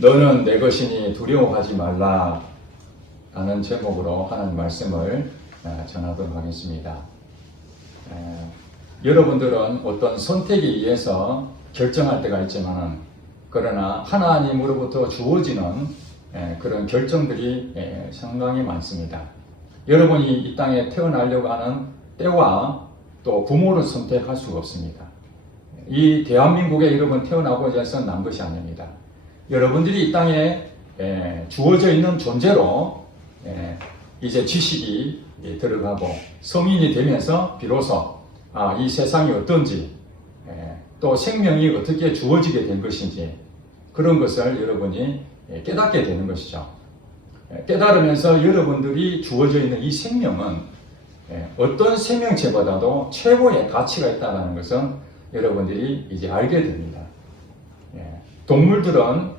너는 내 것이니 두려워하지 말라 라는 제목으로 하나님 말씀을 전하도록 하겠습니다. 여러분들은 어떤 선택에 의해서 결정할 때가 있지만 그러나 하나님으로부터 주어지는 그런 결정들이 상당히 많습니다. 여러분이 이 땅에 태어나려고 하는 때와 또 부모를 선택할 수가 없습니다. 이 대한민국에 여러분 태어나고자 해서 난 것이 아닙니다. 여러분들이 이 땅에 주어져 있는 존재로 이제 지식이 들어가고 성인이 되면서 비로소 이 세상이 어떤지 또 생명이 어떻게 주어지게 된 것인지 그런 것을 여러분이 깨닫게 되는 것이죠. 깨달으면서 여러분들이 주어져 있는 이 생명은 어떤 생명체보다도 최고의 가치가 있다는 것은 여러분들이 이제 알게 됩니다. 동물들은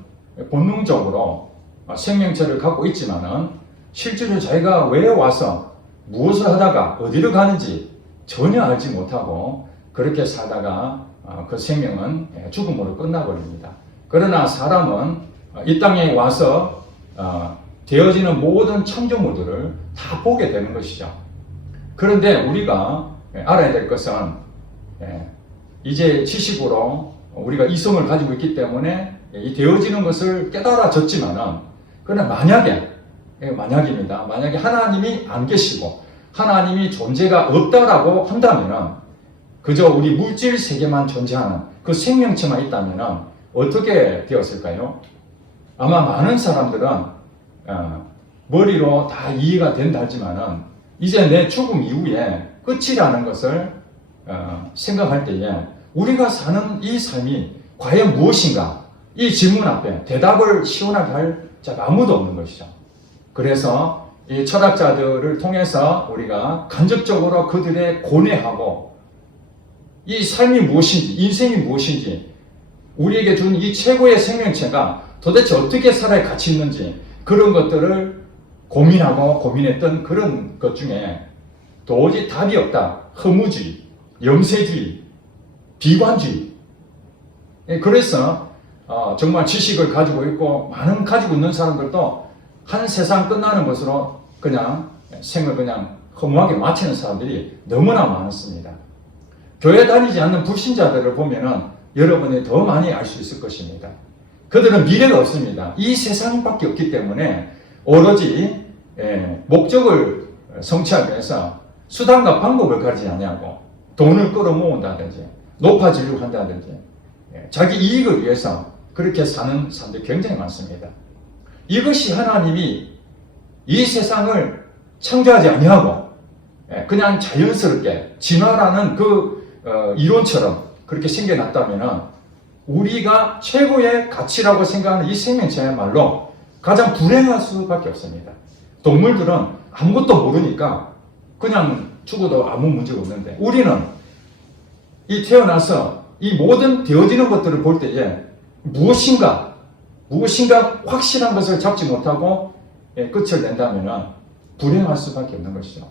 본능적으로 생명체를 갖고 있지만은 실제로 자기가 왜 와서 무엇을 하다가 어디로 가는지 전혀 알지 못하고 그렇게 살다가 그 생명은 죽음으로 끝나버립니다. 그러나 사람은 이 땅에 와서 되어지는 모든 창조물들을 다 보게 되는 것이죠. 그런데 우리가 알아야 될 것은 이제 지식으로 우리가 이성을 가지고 있기 때문에 이 되어지는 것을 깨달아졌지만은 그러나 만약입니다. 만약에 하나님이 안 계시고 하나님이 존재가 없다라고 한다면은 그저 우리 물질 세계만 존재하는 그 생명체만 있다면은 어떻게 되었을까요? 아마 많은 사람들은 머리로 다 이해가 된다 하지만은 이제 내 죽음 이후에 끝이라는 것을 생각할 때에 우리가 사는 이 삶이 과연 무엇인가? 이 질문 앞에 대답을 시원하게 할 자가 아무도 없는 것이죠. 그래서 이 철학자들을 통해서 우리가 간접적으로 그들의 고뇌하고 이 삶이 무엇인지, 인생이 무엇인지, 우리에게 준 이 최고의 생명체가 도대체 어떻게 살아야 가치 있는지 그런 것들을 고민했던 그런 것 중에 도저히 답이 없다. 허무주의, 염세주의, 비관주의. 그래서 정말 지식을 가지고 있고 많은 가지고 있는 사람들도 한 세상 끝나는 것으로 그냥 생을 그냥 허무하게 마치는 사람들이 너무나 많습니다. 교회 다니지 않는 불신자들을 보면은 여러분이 더 많이 알 수 있을 것입니다. 그들은 미래가 없습니다. 이 세상밖에 없기 때문에 오로지 목적을 성취하기 위해서 수단과 방법을 가리지 아니하고 돈을 끌어모은다든지 높아지려고 한다든지 자기 이익을 위해서 그렇게 사는 사람들이 굉장히 많습니다. 이것이 하나님이 이 세상을 창조하지 아니하고 그냥 자연스럽게 진화라는 그 이론처럼 그렇게 생겨났다면 우리가 최고의 가치라고 생각하는 이 생명체야말로 가장 불행할 수밖에 없습니다. 동물들은 아무것도 모르니까 그냥 죽어도 아무 문제가 없는데 우리는 이 태어나서 이 모든 되어지는 것들을 볼 때에 무엇인가 확실한 것을 잡지 못하고 끝을 낸다면 불행할 수밖에 없는 것이죠.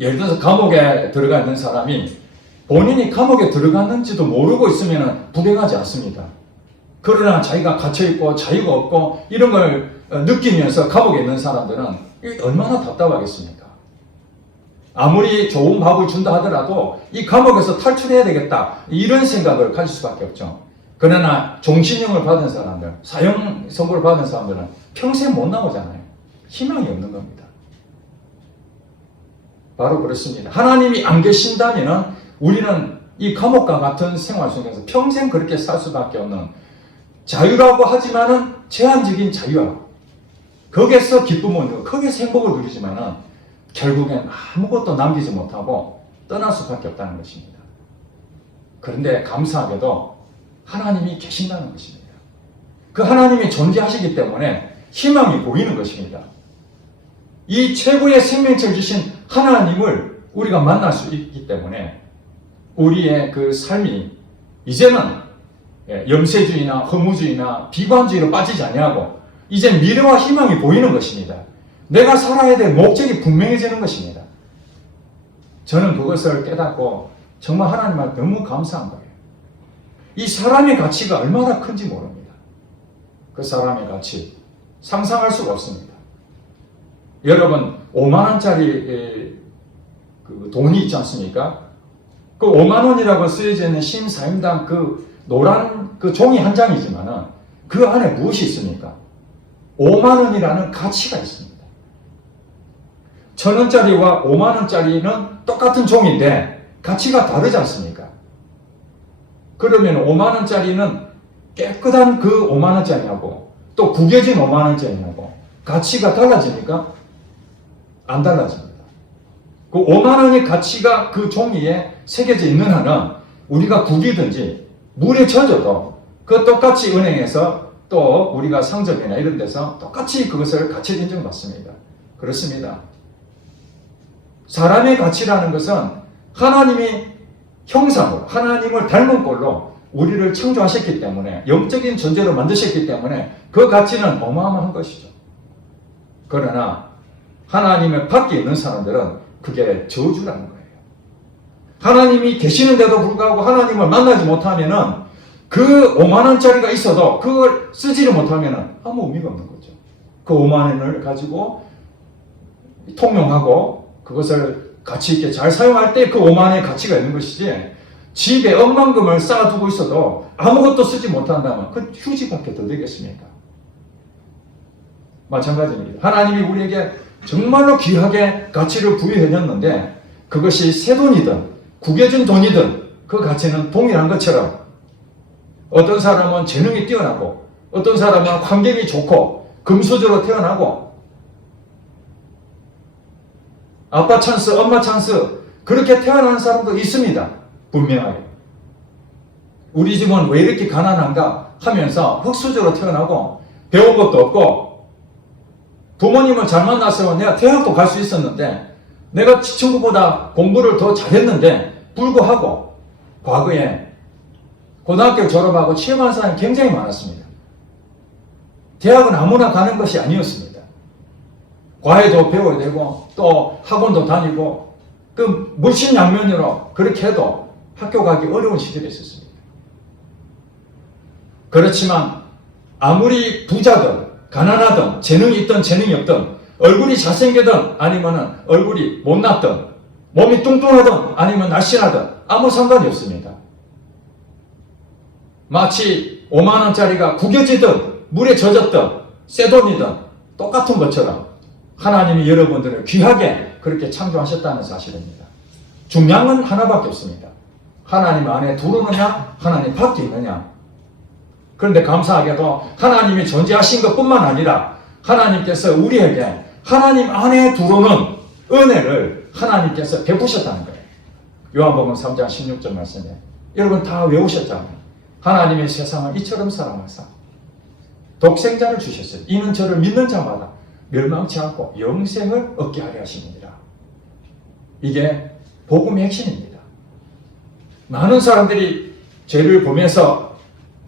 예를 들어서 감옥에 들어가 있는 사람이 본인이 감옥에 들어갔는지도 모르고 있으면 불행하지 않습니다. 그러나 자기가 갇혀있고 자유가 없고 이런 걸 느끼면서 감옥에 있는 사람들은 얼마나 답답하겠습니까? 아무리 좋은 밥을 준다 하더라도 이 감옥에서 탈출해야 되겠다 이런 생각을 가질 수밖에 없죠. 그러나 종신형을 받은 사람들, 사형 선고를 받은 사람들은 평생 못 나오잖아요. 희망이 없는 겁니다. 바로 그렇습니다. 하나님이 안 계신다면 우리는 이 감옥과 같은 생활 속에서 평생 그렇게 살 수밖에 없는 자유라고 하지만은 제한적인 자유야. 거기에서 기쁨을 누리고 거기에서 행복을 누리지만은 결국엔 아무것도 남기지 못하고 떠날 수밖에 없다는 것입니다. 그런데 감사하게도 하나님이 계신다는 것입니다. 그 하나님이 존재하시기 때문에 희망이 보이는 것입니다. 이 최고의 생명체를 주신 하나님을 우리가 만날 수 있기 때문에 우리의 그 삶이 이제는 염세주의나 허무주의나 비관주의로 빠지지 아니하고 이제 미래와 희망이 보이는 것입니다. 내가 살아야 될 목적이 분명해지는 것입니다. 저는 그것을 깨닫고 정말 하나님 앞에 너무 감사한 거예요. 이 사람의 가치가 얼마나 큰지 모릅니다. 그 사람의 가치 상상할 수가 없습니다. 여러분 5만 원짜리 그 돈이 있지 않습니까? 그 5만 원이라고 쓰여져 있는 심사임당 그 노란 그 종이 한 장이지만은 그 안에 무엇이 있습니까? 5만 원이라는 가치가 있습니다. 1,000원짜리와 5만 원짜리는 똑같은 종인데 가치가 다르지 않습니까? 그러면 5만 원짜리는 깨끗한 그 5만 원짜리하고 또 구겨진 5만 원짜리하고 가치가 달라집니까? 안 달라집니다. 그 5만 원의 가치가 그 종이에 새겨져 있는 한은 우리가 구기든지 물에 젖어도 그 똑같이 은행에서 또 우리가 상점이나 이런 데서 똑같이 그것을 가치 인정받습니다. 그렇습니다. 사람의 가치라는 것은 하나님이 형상으로 하나님을 닮은 꼴로 우리를 창조하셨기 때문에 영적인 존재로 만드셨기 때문에 그 가치는 어마어마한 것이죠. 그러나 하나님의 밖에 있는 사람들은 그게 저주라는 거예요. 하나님이 계시는데도 불구하고 하나님을 만나지 못하면은 그 5만 원짜리가 있어도 그걸 쓰지를 못하면은 아무 의미가 없는 거죠. 그 5만 원을 가지고 통용하고 그것을 가치 있게 잘 사용할 때 그 5만 원의 가치가 있는 것이지 집에 억만금을 쌓아두고 있어도 아무것도 쓰지 못한다면 그 휴지밖에 더 되겠습니까? 마찬가지입니다. 하나님이 우리에게 정말로 귀하게 가치를 부여해줬는데 그것이 새 돈이든 구겨진 돈이든 그 가치는 동일한 것처럼 어떤 사람은 재능이 뛰어나고 어떤 사람은 환경이 좋고 금수저로 태어나고 아빠 찬스, 엄마 찬스 그렇게 태어난 사람도 있습니다. 분명하게. 우리 집은 왜 이렇게 가난한가 하면서 흙수저로 태어나고 배운 것도 없고 부모님을 잘 만났으면 내가 대학도 갈 수 있었는데 내가 친구보다 공부를 더 잘했는데 불구하고 과거에 고등학교 졸업하고 취업한 사람이 굉장히 많았습니다. 대학은 아무나 가는 것이 아니었습니다. 과외도 배워야 되고 또 학원도 다니고 그 물심양면으로 그렇게 해도 학교 가기 어려운 시절이 있었습니다. 그렇지만 아무리 부자든 가난하든 재능이 있든 재능이 없든 얼굴이 잘생기든 아니면 얼굴이 못났든 몸이 뚱뚱하든 아니면 날씬하든 아무 상관이 없습니다. 마치 5만 원짜리가 구겨지든 물에 젖었든 새 돈이든 똑같은 것처럼 하나님이 여러분들을 귀하게 그렇게 창조하셨다는 사실입니다. 중요한 건 하나밖에 없습니다. 하나님 안에 들어오느냐 하나님 밖에 있느냐. 그런데 감사하게도 하나님이 존재하신 것뿐만 아니라 하나님께서 우리에게 하나님 안에 들어오는 은혜를 하나님께서 베푸셨다는 거예요. 요한복음 3장 16절 말씀에 여러분 다 외우셨잖아요. 하나님의 세상을 이처럼 사랑하사 독생자를 주셨어요. 이는 저를 믿는 자마다 멸망치 않고 영생을 얻게 하려 하심이니라. 이게 복음의 핵심입니다. 많은 사람들이 죄를 보면서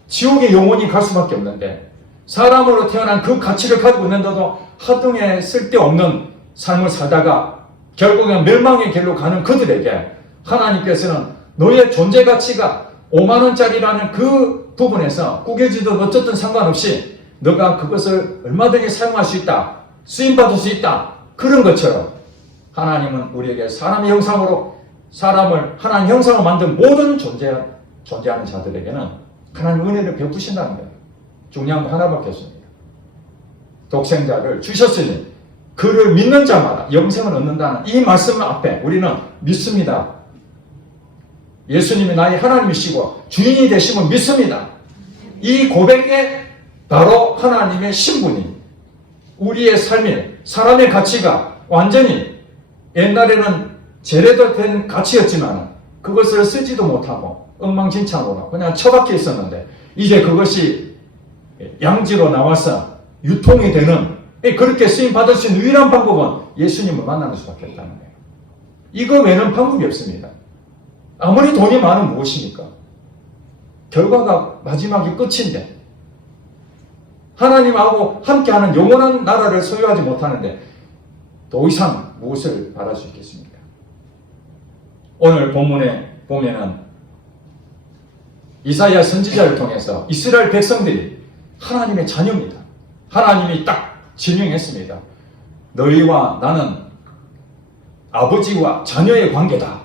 지옥에 영원히 갈 수밖에 없는데 사람으로 태어난 그 가치를 가지고 있는데도 하등에 쓸데없는 삶을 살다가 결국엔 멸망의 길로 가는 그들에게 하나님께서는 너의 존재 가치가 5만 원짜리라는 그 부분에서 구겨지든 어쨌든 상관없이 너가 그것을 얼마든지 사용할 수 있다. 쓰임받을 수 있다. 그런 것처럼 하나님은 우리에게 사람의 형상으로 사람을 하나님 형상으로 만든 모든 존재하는 자들에게는 하나님 은혜를 베푸신다는 거예요. 중요한 거 하나밖에 없습니다. 독생자를 주셨으니 그를 믿는 자마다 영생을 얻는다는 이 말씀 앞에 우리는 믿습니다. 예수님이 나의 하나님이시고 주인이 되심을 믿습니다. 이 고백에 바로 하나님의 신분이 우리의 삶이 사람의 가치가 완전히 옛날에는 제대로 된 가치였지만 그것을 쓰지도 못하고 엉망진창으로 그냥 처박혀 있었는데 이제 그것이 양지로 나와서 유통이 되는 그렇게 쓰임받을 수 있는 유일한 방법은 예수님을 만나는 수밖에 없다는 거예요. 이거 외에는 방법이 없습니다. 아무리 돈이 많으면 무엇입니까? 결과가 마지막이 끝인데 하나님하고 함께하는 영원한 나라를 소유하지 못하는데 더 이상 무엇을 바랄 수 있겠습니까? 오늘 본문에 보면은 이사야 선지자를 통해서 이스라엘 백성들이 하나님의 자녀입니다. 하나님이 딱 지명했습니다. 너희와 나는 아버지와 자녀의 관계다.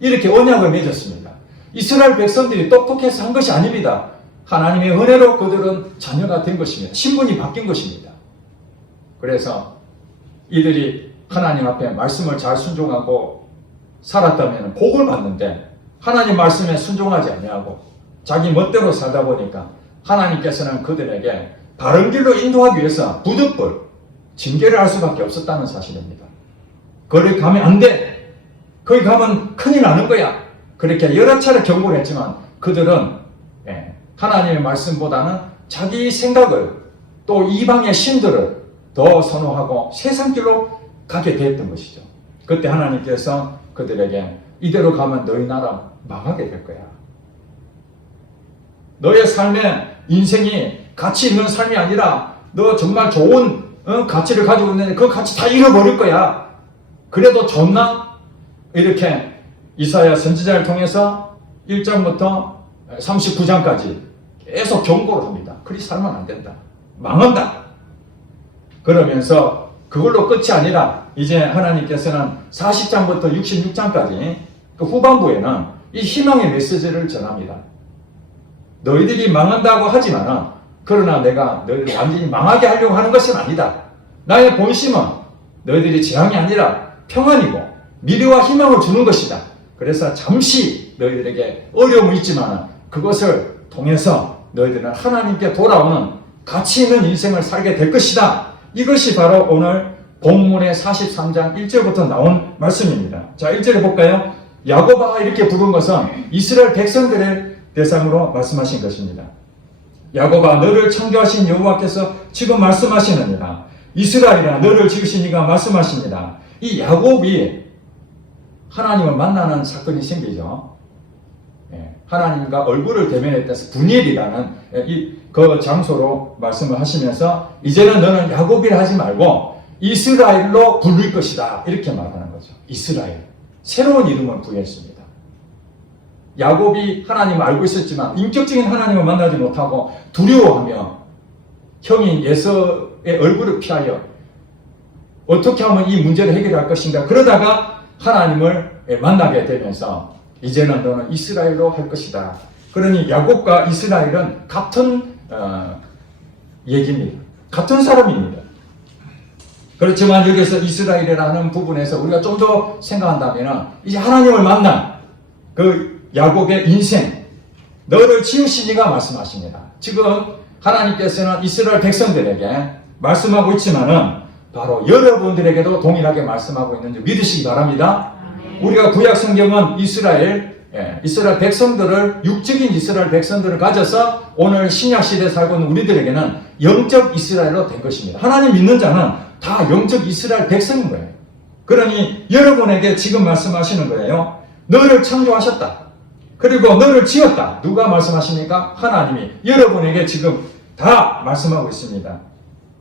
이렇게 언약을 맺었습니다. 이스라엘 백성들이 똑똑해서 한 것이 아닙니다. 하나님의 은혜로 그들은 자녀가 된 것입니다. 신분이 바뀐 것입니다. 그래서 이들이 하나님 앞에 말씀을 잘 순종하고 살았다면 복을 받는데 하나님 말씀에 순종하지 아니하고 자기 멋대로 살다 보니까 하나님께서는 그들에게 바른 길로 인도하기 위해서 부득불 징계를 할 수밖에 없었다는 사실입니다. 거기 가면 안 돼. 거기 가면 큰일 나는 거야. 그렇게 여러 차례 경고를 했지만 그들은 하나님의 말씀보다는 자기 생각을 또 이방의 신들을 더 선호하고 세상 길로 가게 되었던 것이죠. 그때 하나님께서 그들에게 이대로 가면 너희 나라 망하게 될 거야. 너의 삶의 인생이 가치 있는 삶이 아니라 너 정말 좋은 가치를 가지고 있는데 그 가치 다 잃어버릴 거야. 그래도 좋나? 이렇게 이사야 선지자를 통해서 1장부터 39장까지 계속 경고를 합니다. 그리 살면 안 된다. 망한다. 그러면서 그걸로 끝이 아니라 이제 하나님께서는 40장부터 66장까지 그 후반부에는 이 희망의 메시지를 전합니다. 너희들이 망한다고 하지만 그러나 내가 너희를 완전히 망하게 하려고 하는 것은 아니다. 나의 본심은 너희들이 재앙이 아니라 평안이고 미래와 희망을 주는 것이다. 그래서 잠시 너희들에게 어려움이 있지만 그것을 통해서 너희들은 하나님께 돌아오는 가치 있는 인생을 살게 될 것이다. 이것이 바로 오늘 본문의 43장 1절부터 나온 말씀입니다. 자, 1절에 볼까요? 야곱아 이렇게 부른 것은 이스라엘 백성들의 대상으로 말씀하신 것입니다. 야곱아 너를 창조하신 여호와께서 지금 말씀하시느니라. 이스라엘아 너를 지으신 이가 말씀하십니다. 이 야곱이 하나님을 만나는 사건이 생기죠. 하나님과 얼굴을 대면했다서 분일이라는 그 장소로 말씀을 하시면서 이제는 너는 야곱이라 하지 말고 이스라엘로 부를 것이다. 이렇게 말하는 거죠. 이스라엘. 새로운 이름을 부여했습니다. 야곱이 하나님을 알고 있었지만 인격적인 하나님을 만나지 못하고 두려워하며 형인 에서의 얼굴을 피하여 어떻게 하면 이 문제를 해결할 것인가 그러다가 하나님을 만나게 되면서 이제는 너는 이스라엘로 할 것이다. 그러니 야곱과 이스라엘은 같은 얘기입니다. 같은 사람입니다. 그렇지만 여기서 이스라엘이라는 부분에서 우리가 좀 더 생각한다면 이제 하나님을 만난 그 야곱의 인생, 너를 지으신 이가 말씀하십니다. 지금 하나님께서는 이스라엘 백성들에게 말씀하고 있지만은 바로 여러분들에게도 동일하게 말씀하고 있는지 믿으시기 바랍니다. 우리가 구약 성경은 이스라엘 백성들을 육적인 이스라엘 백성들을 가져서 오늘 신약 시대에 살고 있는 우리들에게는 영적 이스라엘로 된 것입니다. 하나님 믿는 자는 다 영적 이스라엘 백성인 거예요. 그러니 여러분에게 지금 말씀하시는 거예요. 너를 창조하셨다. 그리고 너를 지었다. 누가 말씀하십니까? 하나님이 여러분에게 지금 다 말씀하고 있습니다.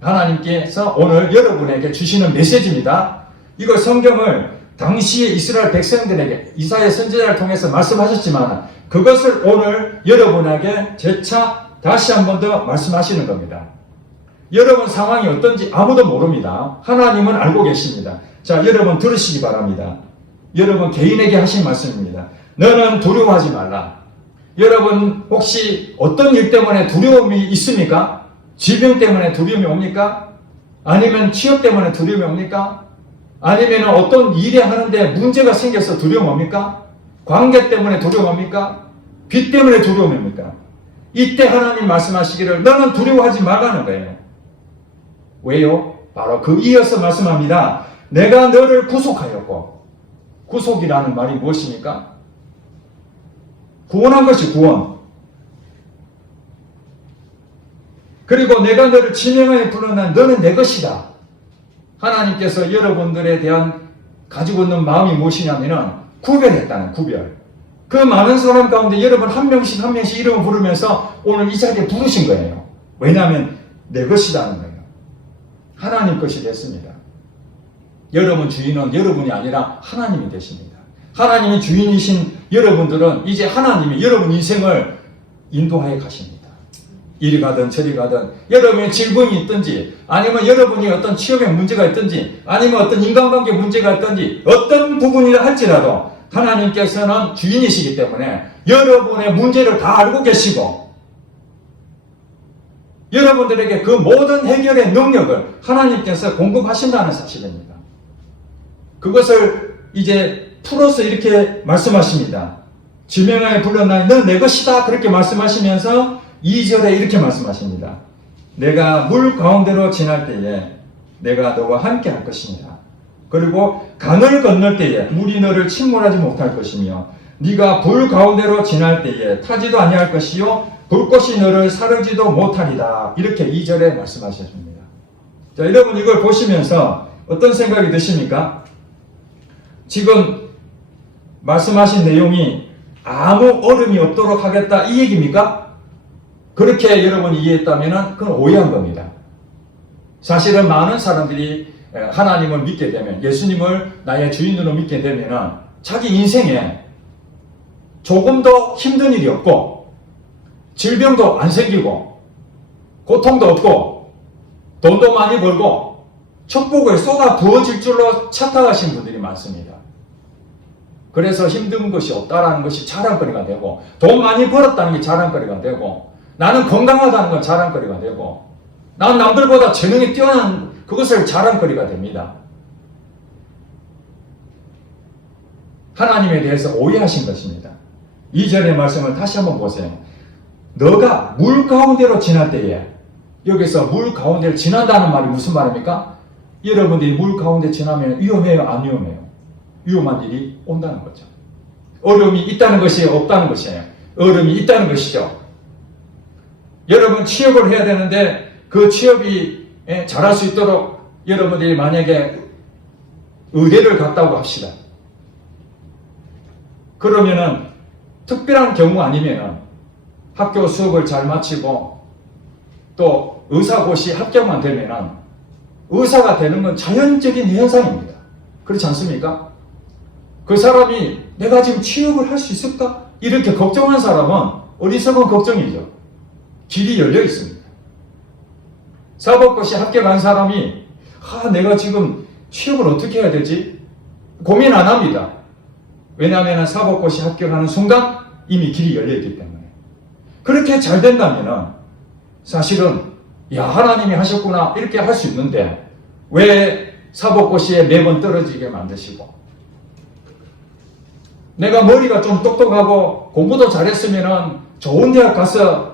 하나님께서 오늘 여러분에게 주시는 메시지입니다. 이거 성경을 당시에 이스라엘 백성들에게 이사야 선지자를 통해서 말씀하셨지만 그것을 오늘 여러분에게 재차 다시 한 번 더 말씀하시는 겁니다. 여러분 상황이 어떤지 아무도 모릅니다. 하나님은 알고 계십니다. 자, 여러분 들으시기 바랍니다. 여러분 개인에게 하신 말씀입니다. 너는 두려워하지 말라. 여러분 혹시 어떤 일 때문에 두려움이 있습니까? 질병 때문에 두려움이 옵니까? 아니면 취업 때문에 두려움이 옵니까? 아니면 어떤 일이 하는데 문제가 생겨서 두려움 옵니까? 관계 때문에 두려움 옵니까? 빚 때문에 두려움 옵니까? 이때 하나님 말씀하시기를 너는 두려워하지 말라는 거예요. 왜요? 바로 그 이어서 말씀합니다. 내가 너를 구속하였고, 구속이라는 말이 무엇입니까? 구원한 것이 구원. 그리고 내가 너를 지명하여 불러난 너는 내 것이다. 하나님께서 여러분들에 대한 가지고 있는 마음이 무엇이냐면은 구별했다는 구별. 그 많은 사람 가운데 여러분 한 명씩 한 명씩 이름을 부르면서 오늘 이 자리에 부르신 거예요. 왜냐하면 내 것이라는 거예요. 하나님 것이 됐습니다. 여러분 주인은 여러분이 아니라 하나님이 되십니다. 하나님이 주인이신 여러분들은 이제 하나님이 여러분 인생을 인도하여 가십니다. 이리 가든 저리 가든 여러분의 질병이 있든지 아니면 여러분이 어떤 취업에 문제가 있든지 아니면 어떤 인간관계 문제가 있든지 어떤 부분이라 할지라도 하나님께서는 주인이시기 때문에 여러분의 문제를 다 알고 계시고 여러분들에게 그 모든 해결의 능력을 하나님께서 공급하신다는 사실입니다. 그것을 이제 풀어서 이렇게 말씀하십니다. 지명하여 불렀나니 너는 내 것이다 그렇게 말씀하시면서 2절에 이렇게 말씀하십니다. 내가 물 가운데로 지날 때에 내가 너와 함께 할 것이니라. 그리고 강을 건널 때에 물이 너를 침몰하지 못할 것이며 네가 불 가운데로 지날 때에 타지도 아니할 것이요 불꽃이 너를 사르지도 못하리다. 이렇게 2절에 말씀하셨습니다. 자, 여러분 이걸 보시면서 어떤 생각이 드십니까? 지금 말씀하신 내용이 아무 어려움이 없도록 하겠다 이 얘기입니까? 그렇게 여러분이 이해했다면 그건 오해한 겁니다. 사실은 많은 사람들이 하나님을 믿게 되면 예수님을 나의 주인으로 믿게 되면 자기 인생에 조금 더 힘든 일이 없고 질병도 안 생기고 고통도 없고 돈도 많이 벌고 축복을 쏟아 부어질 줄로 착각하신 분들이 많습니다. 그래서 힘든 것이 없다라는 것이 자랑거리가 되고 돈 많이 벌었다는 게 자랑거리가 되고 나는 건강하다는 건 자랑거리가 되고 난 남들보다 재능이 뛰어난 그것을 자랑거리가 됩니다. 하나님에 대해서 오해하신 것입니다. 2절의 말씀을 다시 한번 보세요. 너가 물 가운데로 지날 때에 여기서 물 가운데를 지난다는 말이 무슨 말입니까? 여러분들이 물 가운데 지나면 위험해요? 안 위험해요? 위험한 일이 온다는 거죠. 어려움이 있다는 것이 없다는 것이에요. 어려움이 있다는 것이죠. 여러분 취업을 해야 되는데 그 취업이 잘할 수 있도록 여러분들이 만약에 의대를 갔다고 합시다. 그러면은 특별한 경우 아니면은 학교 수업을 잘 마치고 또 의사고시 합격만 되면은 의사가 되는 건 자연적인 현상입니다. 그렇지 않습니까? 그 사람이 내가 지금 취업을 할 수 있을까? 이렇게 걱정한 사람은 어리석은 걱정이죠. 길이 열려 있습니다. 사법고시 합격한 사람이 내가 지금 취업을 어떻게 해야 되지? 고민 안 합니다. 왜냐하면 사법고시 합격하는 순간 이미 길이 열려 있기 때문에. 그렇게 잘 된다면 사실은 하나님이 하셨구나 이렇게 할 수 있는데 왜 사법고시에 매번 떨어지게 만드시고 내가 머리가 좀 똑똑하고 공부도 잘했으면 좋은 대학 가서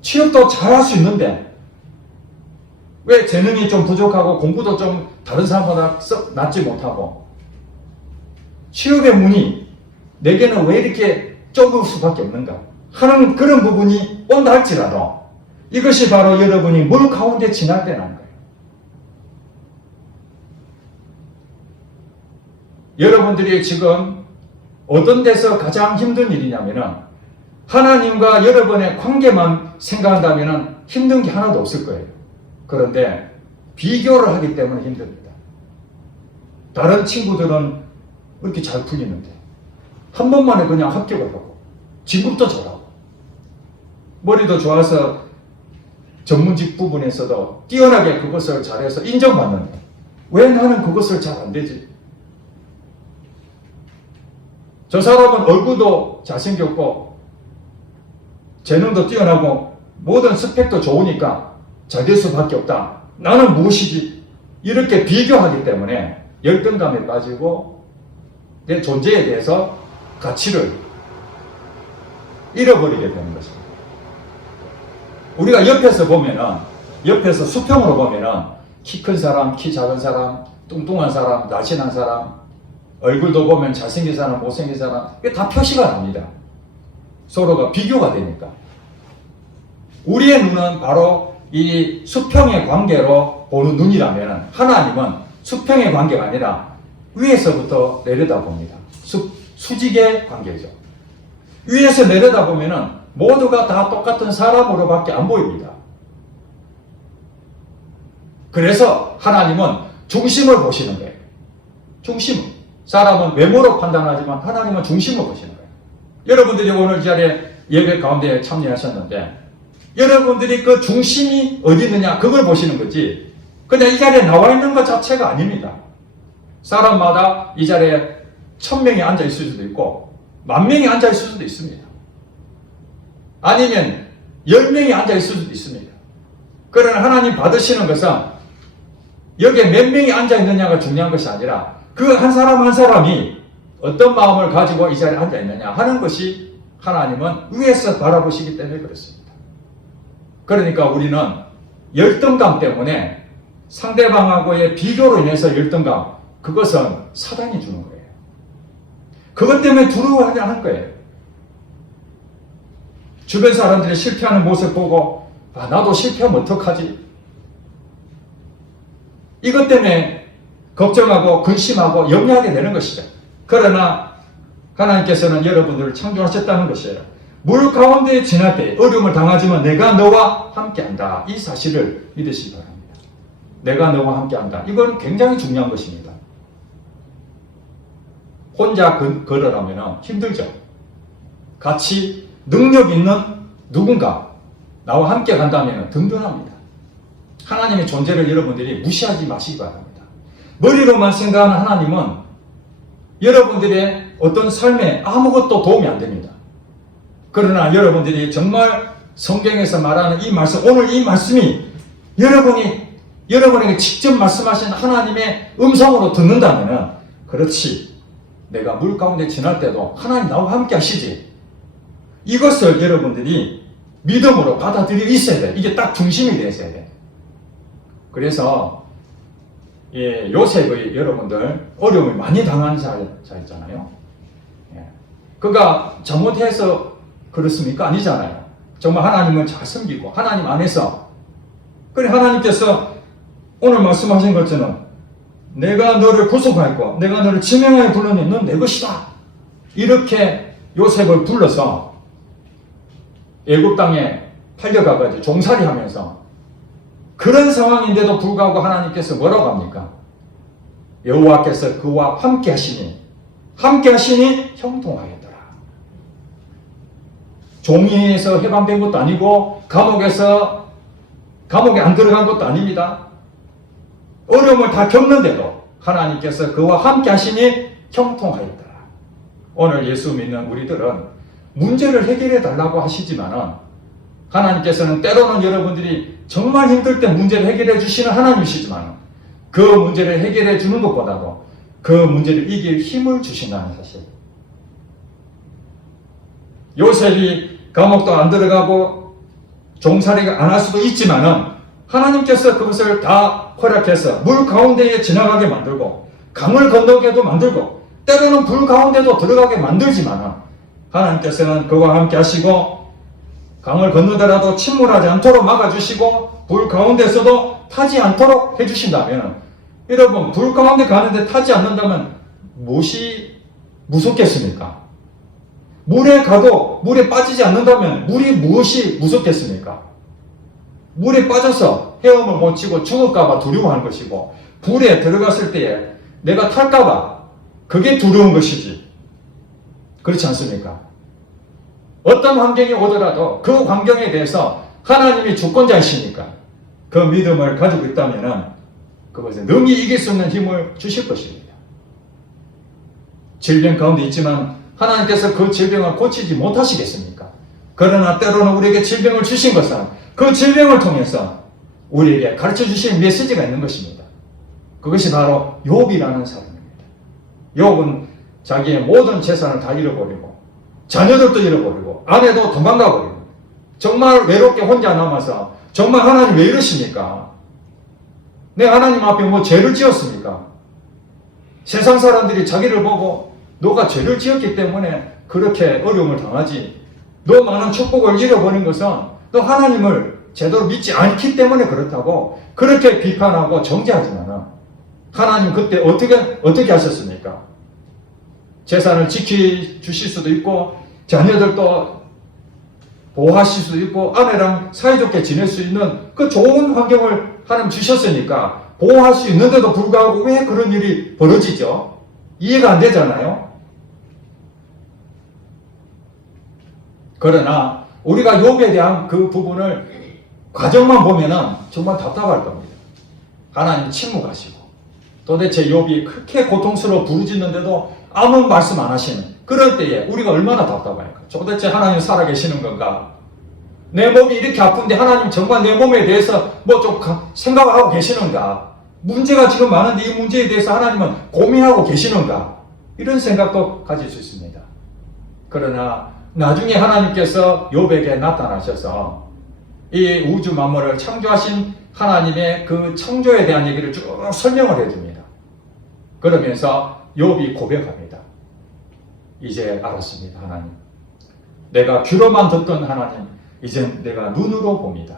취업도 잘할 수 있는데 왜 재능이 좀 부족하고 공부도 좀 다른 사람보다 썩 낫지 못하고 취업의 문이 내게는 왜 이렇게 좁을 수밖에 없는가 하는 그런 부분이 온다 할지라도 이것이 바로 여러분이 물 가운데 지날 때라는 거예요. 여러분들이 지금 어떤 데서 가장 힘든 일이냐면은 하나님과 여러분의 관계만 생각한다면 힘든 게 하나도 없을 거예요. 그런데 비교를 하기 때문에 힘듭니다. 다른 친구들은 이렇게 잘 풀리는데 한 번만에 그냥 합격을 하고 진급도 잘하고 머리도 좋아서 전문직 부분에서도 뛰어나게 그것을 잘해서 인정받는데 왜 나는 그것을 잘 안 되지? 저 사람은 얼굴도 잘생겼고 재능도 뛰어나고 모든 스펙도 좋으니까 잘 될 수밖에 없다. 나는 무엇이지? 이렇게 비교하기 때문에 열등감에 빠지고 내 존재에 대해서 가치를 잃어버리게 되는 것입니다. 우리가 옆에서 보면은 옆에서 수평으로 보면은 키 큰 사람, 키 작은 사람, 뚱뚱한 사람, 날씬한 사람 얼굴도 보면 잘생긴 사람, 못생긴 사람 이게 다 표시가 납니다. 서로가 비교가 되니까. 우리의 눈은 바로 이 수평의 관계로 보는 눈이라면 하나님은 수평의 관계가 아니라 위에서부터 내려다봅니다. 수직의 관계죠. 위에서 내려다보면 모두가 다 똑같은 사람으로밖에 안 보입니다. 그래서 하나님은 중심을 보시는 거예요. 중심. 사람은 외모로 판단하지만 하나님은 중심을 보시는 거예요. 여러분들이 오늘 이 자리에 예배 가운데 참여하셨는데 여러분들이 그 중심이 어디 있느냐 그걸 보시는 거지 그냥 이 자리에 나와 있는 것 자체가 아닙니다. 사람마다 이 자리에 1000명이 앉아 있을 수도 있고 10,000명이 앉아 있을 수도 있습니다. 아니면 10명이 앉아 있을 수도 있습니다. 그러나 하나님 받으시는 것은 여기에 몇 명이 앉아 있느냐가 중요한 것이 아니라 그 한 사람 한 사람이 어떤 마음을 가지고 이 자리에 앉아 있느냐 하는 것이 하나님은 위에서 바라보시기 때문에 그렇습니다. 그러니까 우리는 열등감 때문에 상대방하고의 비교로 인해서 열등감, 그것은 사단이 주는 거예요. 그것 때문에 두려워하는 거예요. 주변 사람들이 실패하는 모습 보고 나도 실패하면 어떡하지? 이것 때문에 걱정하고 근심하고 염려하게 되는 것이죠. 그러나 하나님께서는 여러분들을 창조하셨다는 것이에요. 물 가운데 지날 때 어려움을 당하지만 내가 너와 함께한다. 이 사실을 믿으시기 바랍니다. 내가 너와 함께한다. 이건 굉장히 중요한 것입니다. 혼자 걸으라면 힘들죠. 같이 능력 있는 누군가 나와 함께 간다면 든든합니다. 하나님의 존재를 여러분들이 무시하지 마시기 바랍니다. 머리로만 생각하는 하나님은 여러분들의 어떤 삶에 아무것도 도움이 안 됩니다. 그러나 여러분들이 정말 성경에서 말하는 이 말씀, 오늘 이 말씀이 여러분에게 직접 말씀하신 하나님의 음성으로 듣는다면 그렇지, 내가 물 가운데 지날 때도 하나님 나와 함께 하시지. 이것을 여러분들이 믿음으로 받아들이고 있어야 돼. 이게 딱 중심이 되어 있어야 돼. 그래서 요셉의 여러분들 어려움을 많이 당한 자 있잖아요. 그가 잘못해서 그렇습니까? 아니잖아요. 정말 하나님을 잘 섬기고 하나님 안에서 그래 하나님께서 오늘 말씀하신 것처럼 내가 너를 구속하였고 내가 너를 지명하여 불렀니 넌 내 것이다. 이렇게 요셉을 불러서 애굽 땅에 팔려가가지고 종살이 하면서 그런 상황인데도 불구하고 하나님께서 뭐라고 합니까? 여호와께서 그와 함께 하시니 형통하였더라. 종이에서 해방된 것도 아니고 감옥에 안 들어간 것도 아닙니다. 어려움을 다 겪는데도 하나님께서 그와 함께 하시니 형통하였더라. 오늘 예수 믿는 우리들은 문제를 해결해 달라고 하시지만은 하나님께서는 때로는 여러분들이 정말 힘들 때 문제를 해결해 주시는 하나님이시지만 그 문제를 해결해 주는 것보다도 그 문제를 이길 힘을 주신다는 사실. 요셉이 감옥도 안 들어가고 종살이가 안 할 수도 있지만은 하나님께서 그것을 다 허락해서 물 가운데에 지나가게 만들고 강을 건너게도 만들고 때로는 불 가운데도 들어가게 만들지만은 하나님께서는 그와 함께 하시고 강을 건너더라도 침몰하지 않도록 막아주시고 불 가운데서도 타지 않도록 해주신다면 여러분 불 가운데 가는데 타지 않는다면 무엇이 무섭겠습니까? 물에 가도 물에 빠지지 않는다면 물이 무엇이 무섭겠습니까? 물에 빠져서 헤엄을 못 치고 죽을까봐 두려워하는 것이고 불에 들어갔을 때에 내가 탈까봐 그게 두려운 것이지. 그렇지 않습니까? 어떤 환경이 오더라도 그 환경에 대해서 하나님이 주권자이시니까 그 믿음을 가지고 있다면 그것에 능히 이길 수 있는 힘을 주실 것입니다. 질병 가운데 있지만 하나님께서 그 질병을 고치지 못하시겠습니까? 그러나 때로는 우리에게 질병을 주신 것은 그 질병을 통해서 우리에게 가르쳐 주신 메시지가 있는 것입니다. 그것이 바로 욥이라는 사람입니다. 욥은 자기의 모든 재산을 다 잃어버리고 자녀들도 잃어버리고 아내도 도망가버리고 정말 외롭게 혼자 남아서 정말 하나님 왜 이러십니까? 내가 하나님 앞에 뭐 죄를 지었습니까? 세상 사람들이 자기를 보고 너가 죄를 지었기 때문에 그렇게 어려움을 당하지 너 많은 축복을 잃어버린 것은 너 하나님을 제대로 믿지 않기 때문에 그렇다고 그렇게 비판하고 정죄하지만 하나님 그때 어떻게 하셨습니까? 재산을 지켜주실 수도 있고 자녀들도 보호하실 수도 있고 아내랑 사이좋게 지낼 수 있는 그 좋은 환경을 하나님 주셨으니까 보호할 수 있는데도 불구하고 왜 그런 일이 벌어지죠? 이해가 안 되잖아요. 그러나 우리가 욥에 대한 그 부분을 과정만 보면은 정말 답답할 겁니다. 하나님 침묵하시고 도대체 욥이 그렇게 고통스러워 부르짖는데도 아무 말씀 안 하시는 그럴 때에 우리가 얼마나 답답할까? 도대체 하나님 살아계시는 건가? 내 몸이 이렇게 아픈데 하나님 정말 내 몸에 대해서 뭐 좀 생각하고 계시는가? 문제가 지금 많은데 이 문제에 대해서 하나님은 고민하고 계시는가? 이런 생각도 가질 수 있습니다. 그러나 나중에 하나님께서 욥에게 나타나셔서 이 우주 만물을 창조하신 하나님의 그 창조에 대한 얘기를 쭉 설명을 해줍니다. 그러면서 욥이 고백합니다. 이제 알았습니다. 하나님. 내가 귀로만 듣던 하나님, 이제 내가 눈으로 봅니다.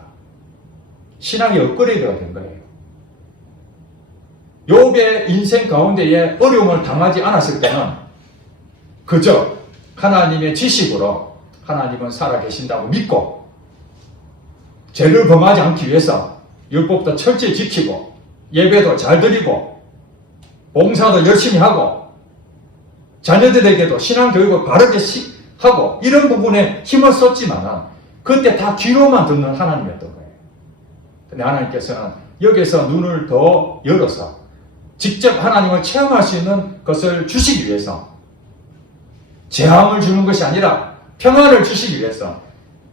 신앙이 업그레이드가 된 거예요. 욥의 인생 가운데에 어려움을 당하지 않았을 때는 그저 하나님의 지식으로 하나님은 살아계신다고 믿고 죄를 범하지 않기 위해서 율법도 철저히 지키고 예배도 잘 드리고 봉사도 열심히 하고 자녀들에게도 신앙교육을 바르게 하고 이런 부분에 힘을 썼지만 그때 다 귀로만 듣는 하나님이었던 거예요. 근데 하나님께서는 여기서 눈을 더 열어서 직접 하나님을 체험할 수 있는 것을 주시기 위해서 재앙을 주는 것이 아니라 평안을 주시기 위해서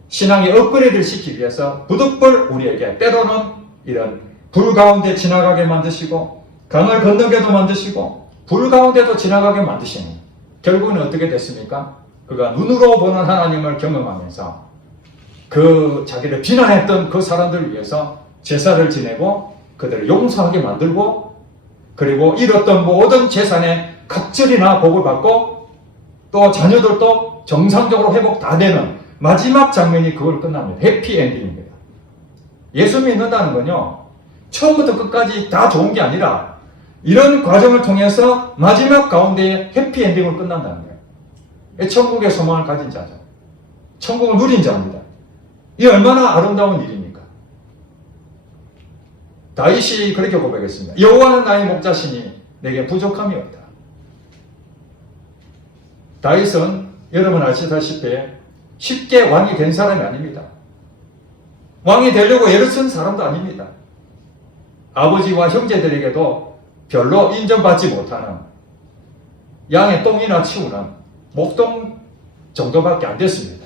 신앙의 업그레이드를 시키기 위해서 부득불 우리에게 때로는 이런 불 가운데 지나가게 만드시고 강을 건너게도 만드시고 불 가운데도 지나가게 만드시는 결국은 어떻게 됐습니까? 그가 눈으로 보는 하나님을 경험하면서 그 자기를 비난했던 그 사람들을 위해서 제사를 지내고 그들을 용서하게 만들고 그리고 잃었던 모든 재산의 갑절이나 복을 받고 또 자녀들도 정상적으로 회복 다 되는 마지막 장면이 그걸 끝납니다. 해피엔딩입니다. 예수 믿는다는 건요, 처음부터 끝까지 다 좋은 게 아니라 이런 과정을 통해서 마지막 가운데에 해피엔딩으로 끝난다는 거예요. 천국의 소망을 가진 자죠. 천국을 누린 자입니다. 이 얼마나 아름다운 일입니까? 다윗이 그렇게 고백했습니다. 여호와는 나의 목자시니 내게 부족함이 없다. 다윗은 여러분 아시다시피 쉽게 왕이 된 사람이 아닙니다. 왕이 되려고 애를 쓴 사람도 아닙니다. 아버지와 형제들에게도 별로 인정받지 못하는 양의 똥이나 치우는 목동 정도밖에 안 됐습니다.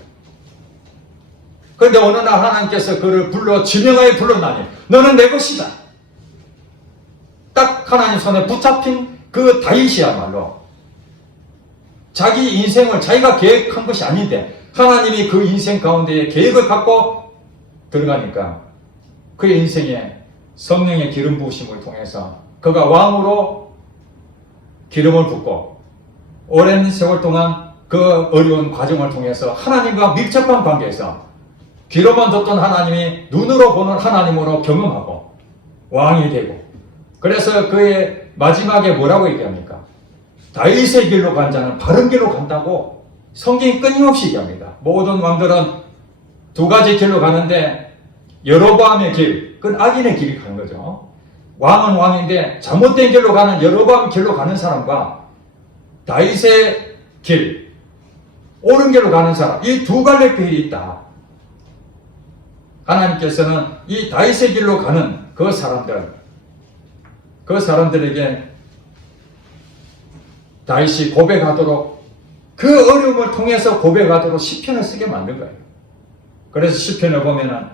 그런데 어느 날 하나님께서 그를 불러 지명하여 불렀나니 너는 내 것이다. 딱 하나님 손에 붙잡힌 그 다윗이야말로 자기 인생을 자기가 계획한 것이 아닌데 하나님이 그 인생 가운데 계획을 갖고 들어가니까 그의 인생에 성령의 기름 부으심을 통해서 그가 왕으로 기름을 붓고 오랜 세월 동안 그 어려운 과정을 통해서 하나님과 밀접한 관계에서 귀로만 듣던 하나님이 눈으로 보는 하나님으로 경험하고 왕이 되고 그래서 그의 마지막에 뭐라고 얘기합니까? 다윗의 길로 간 자는 바른 길로 간다고 성경이 끊임없이 얘기합니다. 모든 왕들은 두 가지 길로 가는데 여로보암의 길, 그건 악인의 길이 가는 거죠. 왕은 왕인데 잘못된 길로 가는 여로보암 길로 가는 사람과 다윗의 길, 옳은 길로 가는 사람, 이 두 갈래 길이 있다. 하나님께서는 이 다윗의 길로 가는 그 사람들에게 다윗이 고백하도록 그 어려움을 통해서 고백하도록 시편을 쓰게 만든 거예요. 그래서 시편을 보면은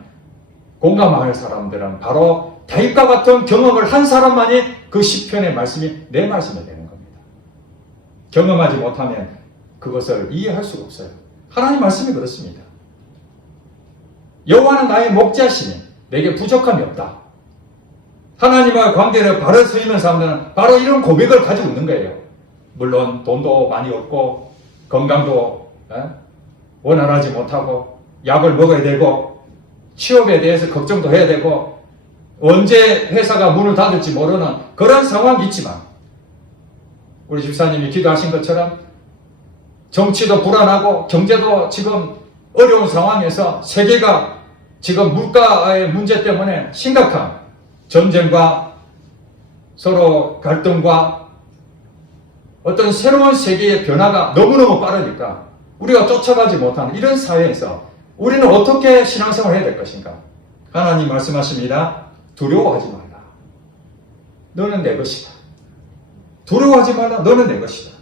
공감할 사람들은 바로 다윗과 같은 경험을 한 사람만이 그 시편의 말씀이 내 말씀이 되는 겁니다. 경험하지 못하면 그것을 이해할 수가 없어요. 하나님 말씀이 그렇습니다. 여호와는 나의 목자시니 내게 부족함이 없다. 하나님과 관계를 바로 서 있는 사람들은 바로 이런 고백을 가지고 있는 거예요. 물론 돈도 많이 없고 건강도 원활하지 못하고 약을 먹어야 되고 취업에 대해서 걱정도 해야 되고 언제 회사가 문을 닫을지 모르는 그런 상황이 있지만 우리 집사님이 기도하신 것처럼 정치도 불안하고 경제도 지금 어려운 상황에서 세계가 지금 물가의 문제 때문에 심각한 전쟁과 서로 갈등과 어떤 새로운 세계의 변화가 너무너무 빠르니까 우리가 쫓아가지 못하는 이런 사회에서 우리는 어떻게 신앙생활을 해야 될 것인가? 하나님 말씀하십니다. 두려워하지 말라. 너는 내 것이다. 두려워하지 말라. 너는 내 것이다.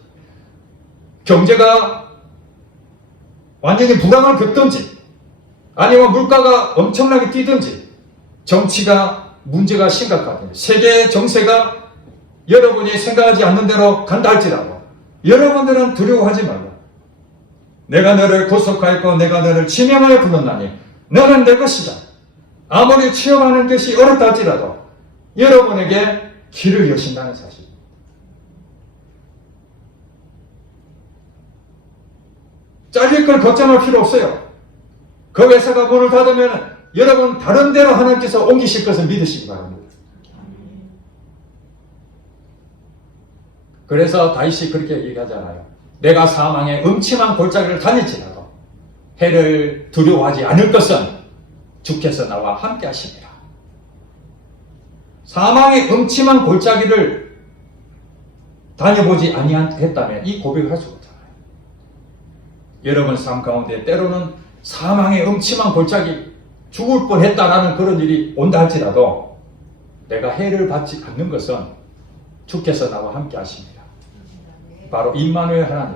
경제가 완전히 불황을 겪든지 아니면 물가가 엄청나게 뛰든지 정치가 문제가 심각하든지 세계 정세가 여러분이 생각하지 않는 대로 간다 할지라도 여러분들은 두려워하지 말라. 내가 너를 구속하였고 내가 너를 지명하여 불렀나니 너는 내 것이다. 아무리 취업하는 것이 어렵다 할지라도 여러분에게 길을 여신다는 사실. 잘릴 걸 걱정할 필요 없어요. 그 회사가 문을 닫으면 여러분 다른 데로 하나님께서 옮기실 것을 믿으시기 바랍니다. 그래서 다윗이 그렇게 얘기하잖아요. 내가 사망의 음침한 골짜기를 다닐지라도 해를 두려워하지 않을 것은 주께서 나와 함께 하십니다. 사망의 음침한 골짜기를 다녀보지 아니했다면 이 고백을 할 수가 없잖아요. 여러분 삶 가운데 때로는 사망의 음침한 골짜기 죽을 뻔했다라는 그런 일이 온다 할지라도 내가 해를 받지 않는 것은 주께서 나와 함께 하십니다. 바로 임마누엘 하나님.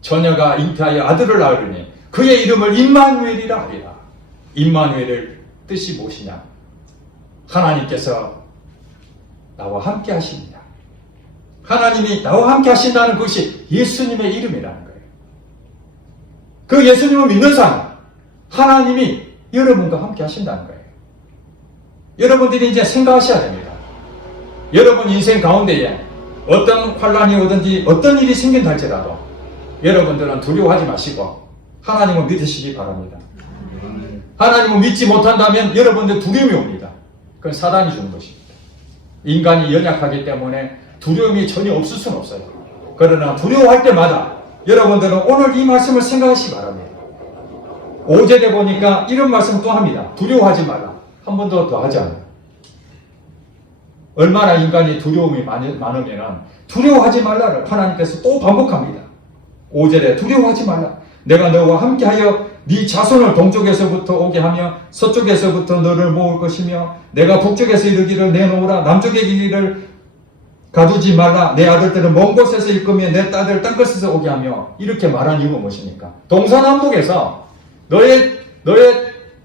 처녀가 잉태하여 아들을 낳으리니 그의 이름을 임마누엘이라 하리라. 임마누엘의 뜻이 무엇이냐? 하나님께서 나와 함께 하십니다. 하나님이 나와 함께 하신다는 것이 예수님의 이름이라는 거예요. 그 예수님을 믿는 사람, 하나님이 여러분과 함께 하신다는 거예요. 여러분들이 이제 생각하셔야 됩니다. 여러분 인생 가운데에 어떤 환란이 오든지 어떤 일이 생긴다 할지라도 여러분들은 두려워하지 마시고 하나님을 믿으시기 바랍니다. 하나님을 믿지 못한다면 여러분들 두려움이 옵니다. 그건 사단이 주는 것입니다. 인간이 연약하기 때문에 두려움이 전혀 없을 수는 없어요. 그러나 두려워할 때마다 여러분들은 오늘 이 말씀을 생각하시기 바랍니다. 5절에 보니까 이런 말씀 또 합니다. 두려워하지 말라. 한 번 더 하지 않아요. 얼마나 인간이 두려움이 많으면 두려워하지 말라를 하나님께서 또 반복합니다. 5절에 두려워하지 말라. 내가 너와 함께하여 네 자손을 동쪽에서부터 오게 하며 서쪽에서부터 너를 모을 것이며 내가 북쪽에서 이르기를 내놓으라. 남쪽의 길을 가두지 말라. 내 아들들은 먼 곳에서 일 거며 내 딸들 땅끝에서 오게 하며 이렇게 말한 이유가 무엇입니까? 동서남북에서 너의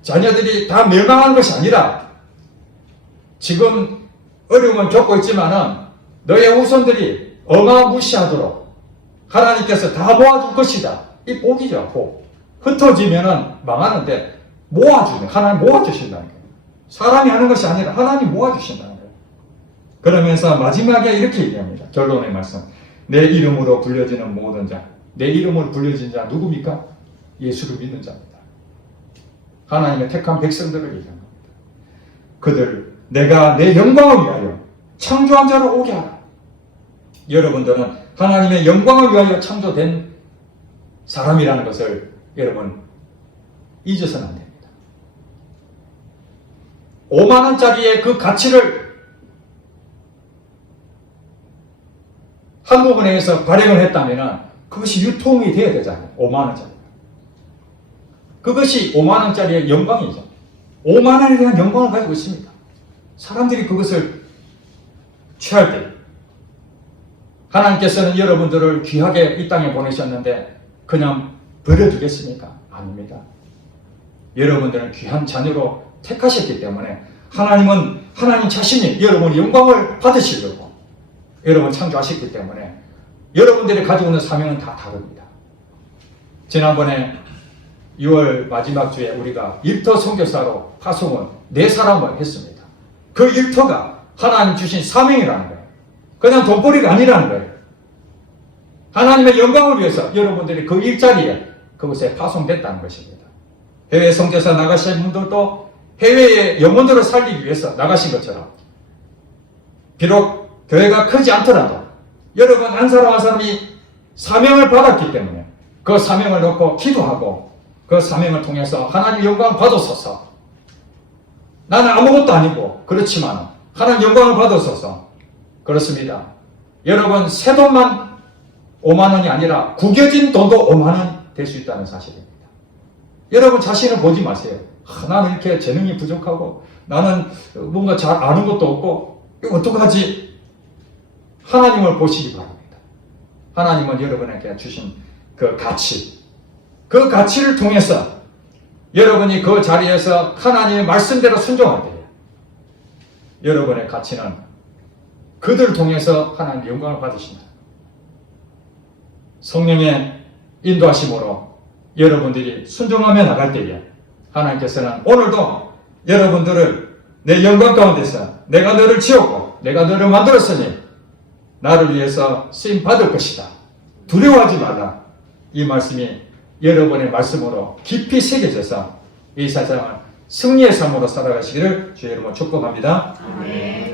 자녀들이 다 멸망한 것이 아니라 지금 어려움을 겪고 있지만은 너의 후손들이 어마무시하도록 하나님께서 다 모아줄 것이다. 이 복이죠, 복. 흩어지면은 망하는데 모아주면 하나님 모아주신다는 거예요. 사람이 하는 것이 아니라 하나님 모아주신다는 거예요. 그러면서 마지막에 이렇게 얘기합니다. 결론의 말씀. 내 이름으로 불려지는 모든 자. 내 이름으로 불려진 자 누굽니까? 예수를 믿는 자입니다. 하나님의 택한 백성들을 얘기하는 겁니다. 그들 내가 내 영광을 위하여 창조한 자를 오게 하라. 여러분들은 하나님의 영광을 위하여 창조된 사람이라는 것을 여러분 잊어서는 안 됩니다. 5만 원짜리의 그 가치를 한국은행에서 발행을 했다면 그것이 유통이 되어야 되잖아요. 5만 원짜리. 그것이 5만 원짜리의 영광이죠. 5만 원에 대한 영광을 가지고 있습니다. 사람들이 그것을 취할 때 하나님께서는 여러분들을 귀하게 이 땅에 보내셨는데 그냥 버려두겠습니까? 아닙니다. 여러분들은 귀한 자녀로 택하셨기 때문에 하나님은 하나님 자신이 여러분의 영광을 받으시려고 여러분 창조하셨기 때문에 여러분들이 가지고 있는 사명은 다 다릅니다. 지난번에 6월 마지막 주에 우리가 일터 선교사로 파송을 4사람을 했습니다. 그 일터가 하나님 주신 사명이라는 거예요. 그냥 돈벌이가 아니라는 거예요. 하나님의 영광을 위해서 여러분들이 그 일자리에 그곳에 파송됐다는 것입니다. 해외 선교사 나가신 분들도 해외의 영혼들을 살리기 위해서 나가신 것처럼 비록 교회가 크지 않더라도 여러분 한 사람 한 사람이 사명을 받았기 때문에 그 사명을 놓고 기도하고 그 사명을 통해서 하나님 영광을 받았소서. 나는 아무것도 아니고 그렇지만 하나님 영광을 받았소서. 그렇습니다. 여러분 새 돈만 5만 원이 아니라 구겨진 돈도 5만 원 될 수 있다는 사실입니다. 여러분 자신을 보지 마세요. 나는 이렇게 재능이 부족하고 나는 뭔가 잘 아는 것도 없고 이거 어떡하지? 하나님을 보시기 바랍니다. 하나님은 여러분에게 주신 그 가치, 그 가치를 통해서 여러분이 그 자리에서 하나님의 말씀대로 순종할 때에 여러분의 가치는 그들을 통해서 하나님의 영광을 받으십니다. 성령의 인도하심으로 여러분들이 순종하며 나갈 때에 하나님께서는 오늘도 여러분들을 내 영광 가운데서 내가 너를 지었고 내가 너를 만들었으니 나를 위해서 쓰임 받을 것이다. 두려워하지 말라. 이 말씀이 여러분의 말씀으로 깊이 새겨져서 이 세상을 승리의 삶으로 살아가시기를 주의 이름으로 축복합니다. 아멘.